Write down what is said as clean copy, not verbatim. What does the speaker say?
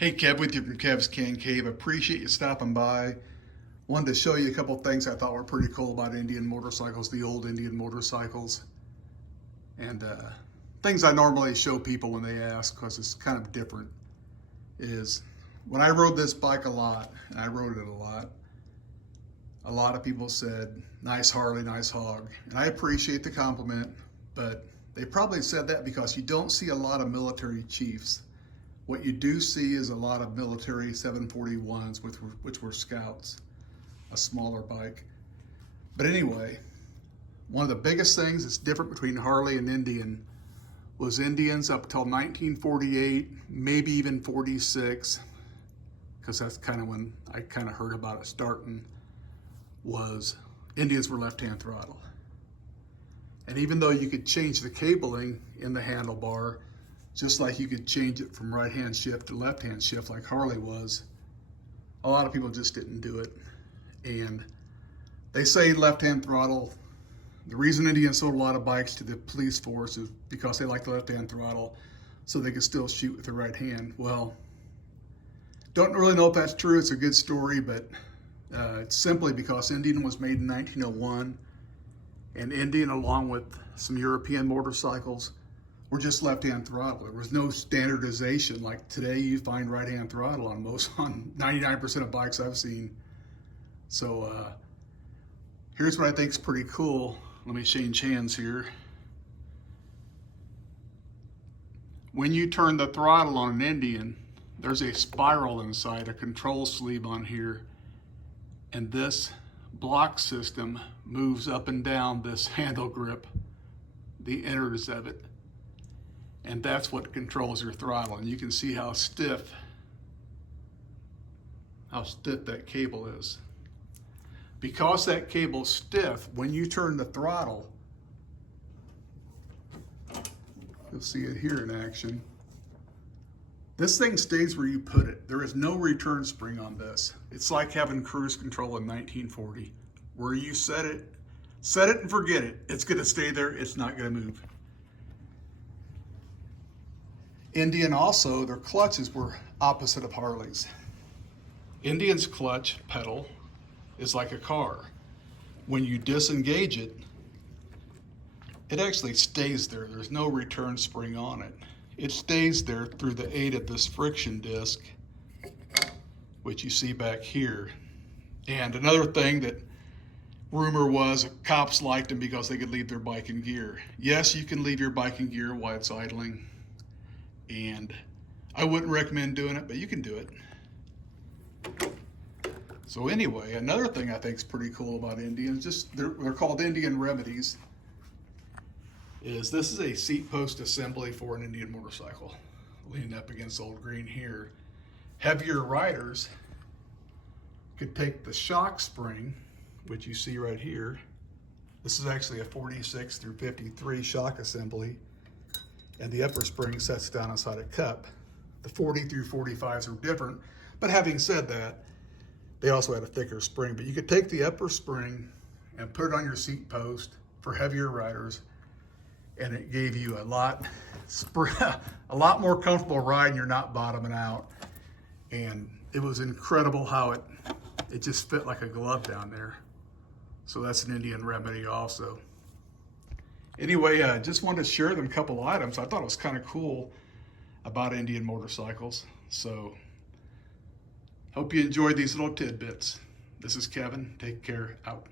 Hey, Kev with you from Kev's Can Cave. Appreciate you stopping by. Wanted to show you a couple things I thought were pretty cool about Indian motorcycles, the old Indian motorcycles. And things I normally show people when they ask, because it's kind of different, is when I rode this bike a lot, and I rode it a lot of people said, nice Harley, nice hog. And I appreciate the compliment, but they probably said that because you don't see a lot of military chiefs. What you do see is a lot of military 741s, which were Scouts, a smaller bike. But anyway, one of the biggest things that's different between Harley and Indian was Indians up till 1948, maybe even 46, because that's kind of when I kind of heard about it starting, was Indians were left-hand throttle. And even though you could change the cabling in the handlebar, just like you could change it from right-hand shift to left-hand shift like Harley was, a lot of people just didn't do it. And they say left-hand throttle, the reason Indians sold a lot of bikes to the police force is because they like the left-hand throttle so they could still shoot with the right hand. Well, don't really know if that's true. It's a good story, but it's simply because Indian was made in 1901, and Indian, along with some European motorcycles, were just left-hand throttle. There was no standardization. Like today, you find right-hand throttle on 99% of bikes I've seen. So here's what I think is pretty cool. Let me change hands here. When you turn the throttle on an Indian, there's a spiral inside, a control sleeve on here, and this block system moves up and down this handle grip, the innards of it. And that's what controls your throttle. And you can see how stiff that cable is. Because that cable's stiff, when you turn the throttle, you'll see it here in action. This thing stays where you put it. There is no return spring on this. It's like having cruise control in 1940. Where you set it and forget it. It's gonna stay there, it's not gonna move. Indian also, their clutches were opposite of Harley's. Indian's clutch pedal is like a car. When you disengage it, it actually stays there. There's no return spring on it. It stays there through the aid of this friction disc, which you see back here. And another thing that rumor was cops liked them because they could leave their bike in gear. Yes, you can leave your bike in gear while it's idling. And I wouldn't recommend doing it, but you can do it. So anyway, another thing I think is pretty cool about Indians, just they're called Indian remedies, is this is a seat post assembly for an Indian motorcycle, leaning up against Old Green here. Heavier riders could take the shock spring, which you see right here. This is actually a 46 through 53 shock assembly, and the upper spring sets down inside a cup. The 40 through 45s are different, but having said that, they also had a thicker spring. But you could take the upper spring and put it on your seat post for heavier riders, and it gave you a lot more comfortable ride, and you're not bottoming out. And it was incredible how it just fit like a glove down there. So that's an Indian remedy also. Anyway, just wanted to share them a couple items. I thought it was kind of cool about Indian motorcycles. So hope you enjoyed these little tidbits. This is Kevin. Take care. Out.